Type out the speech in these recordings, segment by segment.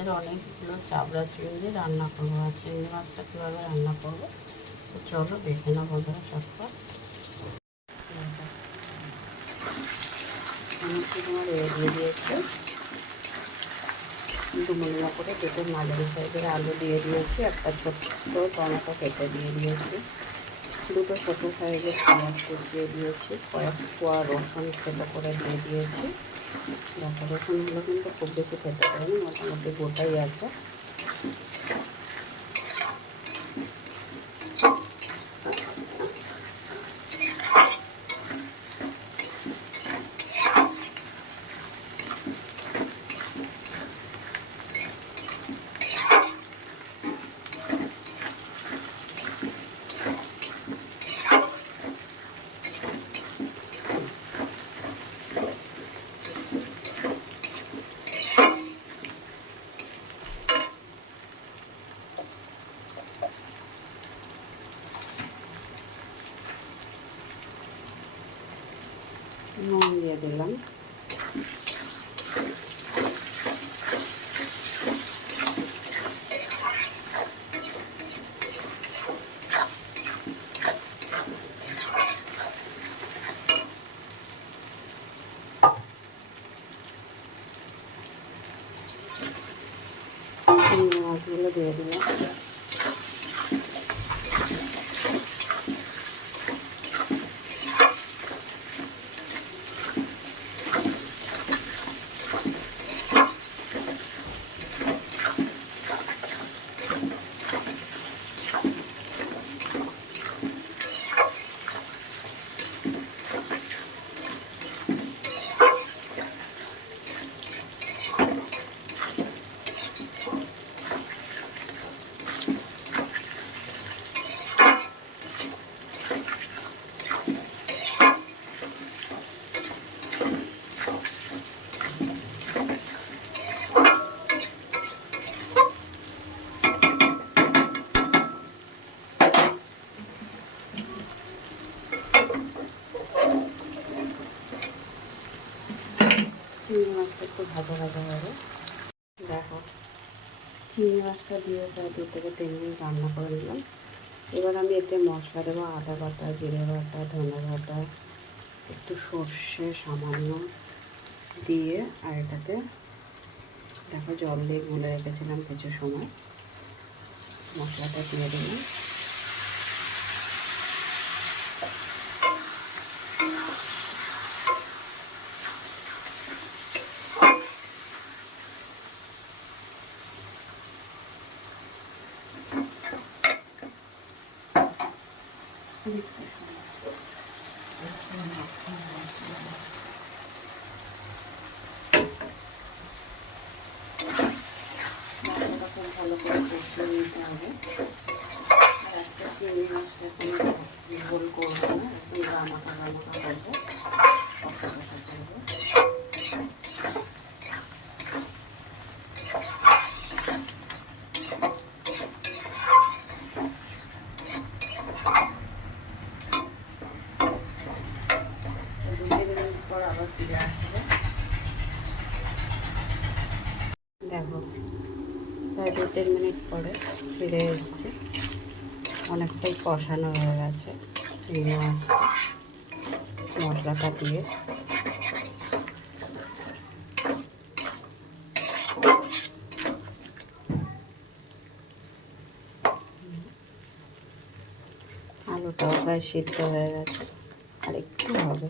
এর অনেকগুলো চাবড়া চিংড়ি রান্না করবো। আর চিংড়ি মাছটা কীভাবে রান্না করবো তো চলো দেখে না বন্ধুরা। সবটা অনেকটা তোমার দিয়ে দিয়েছে, দুমুনিয়া করে দুটো মাঝারি সাইজের আলু দিয়ে দিয়েছি, একটা ছোট্ট টমেটো কেটে দিয়ে দিয়েছি, দুটো ছোটো সাইজের পেঁয়াজ কুচিয়ে দিয়েছি, কয়েক কোয়া রসুন থেতো করে দিয়ে দিয়েছি। দেখো রসুনগুলো কিন্তু খুব বেশি খেতে পারে না, মোটামুটি গোটাই আছে। নুন দিয়ে দিলাম, চিংড়ি মাছগুলো দিয়ে দিলাম। চিংড়ি মাছটা একটু ভাজা ভাজা হবে। দেখো চিংড়ি মাছটা দিয়ে প্রায় 2 থেকে 3 মিনিট রান্না করে নিলাম। এবার আমি এতে মশলা দেবো, আদা বাটা, জিরে বাটা, ধনে বাটা, একটু সর্ষে সামান্য দিয়ে, আর এটাতে দেখো জল দিয়ে গুলে রেখেছিলাম কিছু সময়, মশলাটা দিয়ে দিলাম। ভালো করে কষিয়ে নিতে হবে। আর একটা চিংড়ি মাছটা ঝোল করবো না, একদম গামাখা গামাখা করবো, কষা কষা করবো। পর আবার ফিরে আসবে। দেখো প্রায় 2-3 মিনিট পরে ফিরে এসেছি, অনেকটাই কষানো হয়ে গেছে চিংড়ি মাছ মশলাটা দিয়ে। আলুটাও প্রায় সিদ্ধ হয়ে গেছে, আর একটু হবে।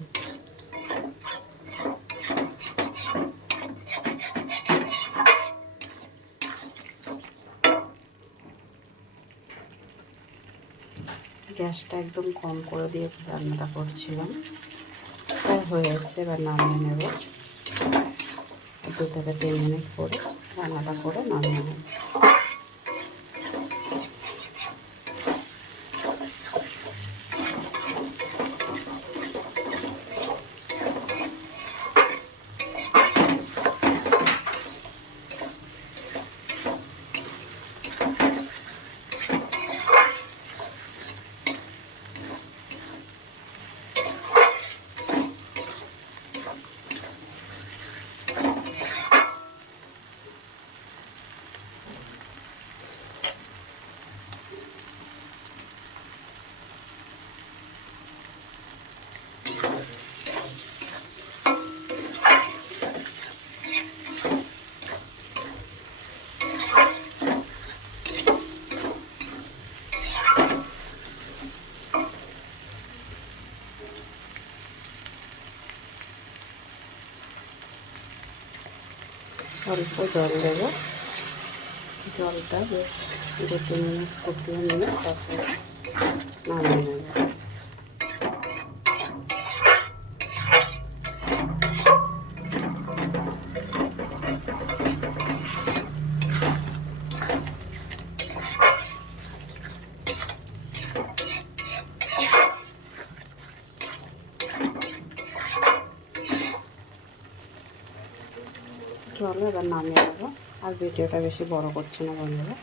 গ্যাসটা একদম কম করে দিয়ে রান্নাটা করছিলাম। হয়ে এসছে, এবার নামিয়ে নেব। 2 থেকে 3 মিনিট পরে রান্নাটা করে নামিয়ে নেব। অল্প জল দেবো, জলটা বেশ 2-3 মিনিট ফুটিয়ে নিয়ে তারপরে নামিয়ে নেব। চলো এবার নামিয়ে নেবো। আর ভিডিওটা বেশি বড় করছি না বন্ধুরা,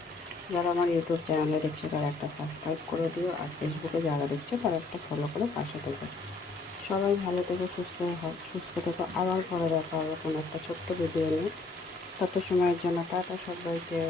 যারা আমার ইউটিউব চ্যানেলে দেখছে তারা একটা সাবস্ক্রাইব করে দিও, আর ফেসবুকে যারা দেখছে তারা একটা ফলো করে পাশে থেকো। সবাই ভালো থেকো, সুস্থ থেকো। আবার পরে দেখা হবে কোনো একটা ছোট্ট ভিডিও নিয়ে। তত সময়ের জন্য টাটা সবাইকে।